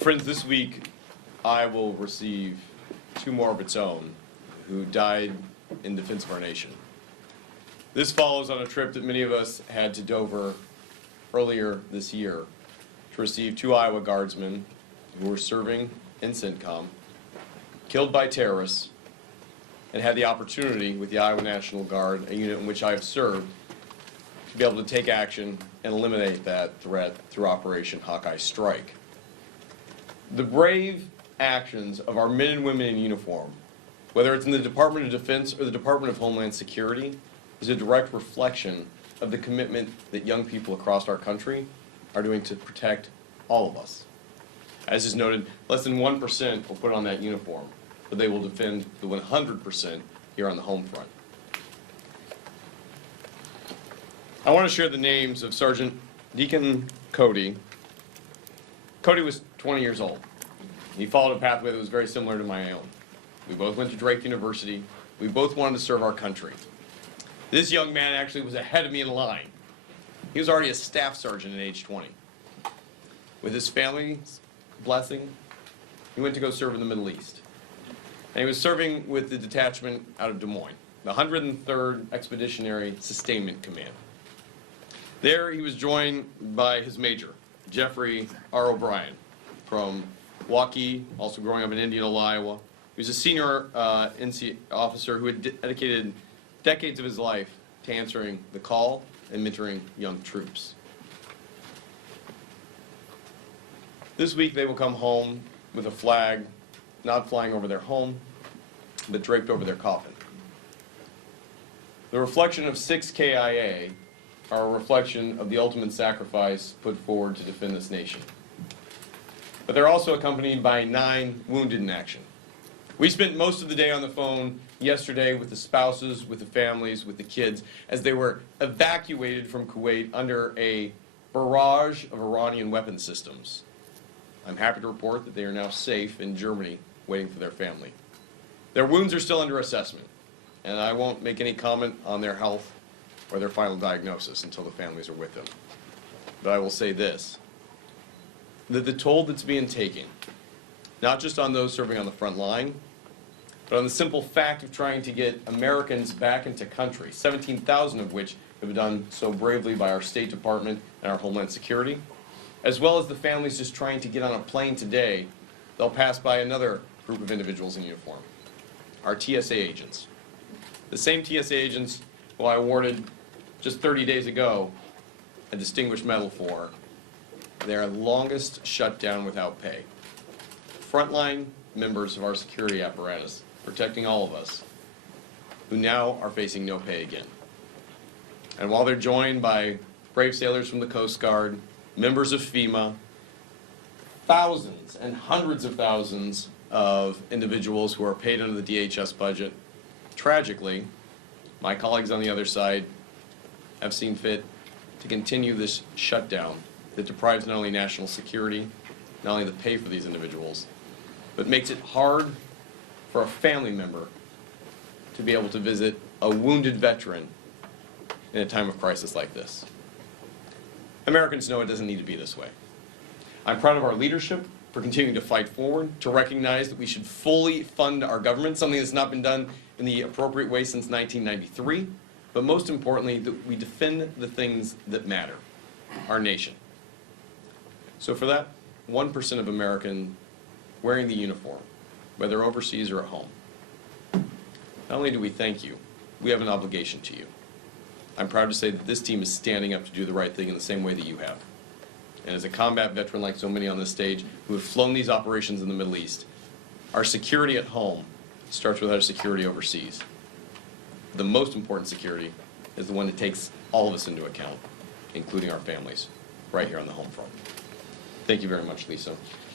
Friends, this week I will receive two more of its own who died in defense of our nation. This follows on a trip that many of us had to Dover earlier this year to receive two Iowa guardsmen who were serving in CENTCOM, killed by terrorists, and had the opportunity with the Iowa National Guard, a unit in which I have served, to be able to take action and eliminate that threat through Operation Hawkeye Strike. The brave actions of our men and women in uniform, whether it's in the Department of Defense or the Department of Homeland Security, is a direct reflection of the commitment that young people across our country are doing to protect all of us. As is noted, less than 1% will put on that uniform, but they will defend the 100% here on the home front. I want to share the names of Sergeant Deacon Cody. Cody was 20 years old. He followed a pathway that was very similar to my own. We both went to Drake University. We both wanted to serve our country. This young man actually was ahead of me in line. He was already a staff sergeant at age 20. With his family's blessing, he went to go serve in the Middle East. And he was serving with the detachment out of Des Moines, the 103rd Expeditionary Sustainment Command. There he was joined by his major, Jeffrey R. O'Brien, from Waukee, also growing up in Indianola, Iowa. He was a senior NC officer who had dedicated decades of his life to answering the call and mentoring young troops. This week they will come home with a flag not flying over their home, but draped over their coffin. The reflection of 6 KIA are a reflection of the ultimate sacrifice put forward to defend this nation. But they're also accompanied by 9 wounded in action. We spent most of the day on the phone yesterday with the spouses, with the families, with the kids, as they were evacuated from Kuwait under a barrage of Iranian weapon systems. I'm happy to report that they are now safe in Germany, waiting for their family. Their wounds are still under assessment, and I won't make any comment on their health or their final diagnosis until the families are with them. But I will say this, that the toll that's being taken, not just on those serving on the front line, but on the simple fact of trying to get Americans back into country, 17,000 of which have been done so bravely by our State Department and our Homeland Security, as well as the families just trying to get on a plane today. They'll pass by another group of individuals in uniform, our TSA agents. The same TSA agents who I awarded just 30 days ago a distinguished medal for their longest shutdown without pay. Frontline members of our security apparatus, protecting all of us, who now are facing no pay again. And while they're joined by brave sailors from the Coast Guard, members of FEMA, thousands and hundreds of thousands of individuals who are paid under the DHS budget, tragically, my colleagues on the other side have seen fit to continue this shutdown that deprives not only national security, not only the pay for these individuals, but makes it hard for a family member to be able to visit a wounded veteran in a time of crisis like this. Americans know it doesn't need to be this way. I'm proud of our leadership for continuing to fight forward, to recognize that we should fully fund our government, something that's not been done in the appropriate way since 1993, but most importantly, that we defend the things that matter, our nation. So for that 1% of American wearing the uniform, whether overseas or at home, not only do we thank you, we have an obligation to you. I'm proud to say that this team is standing up to do the right thing in the same way that you have. And as a combat veteran like so many on this stage who have flown these operations in the Middle East, our security at home starts with our security overseas. The most important security is the one that takes all of us into account, including our families, right here on the home front. Thank you very much, Lisa.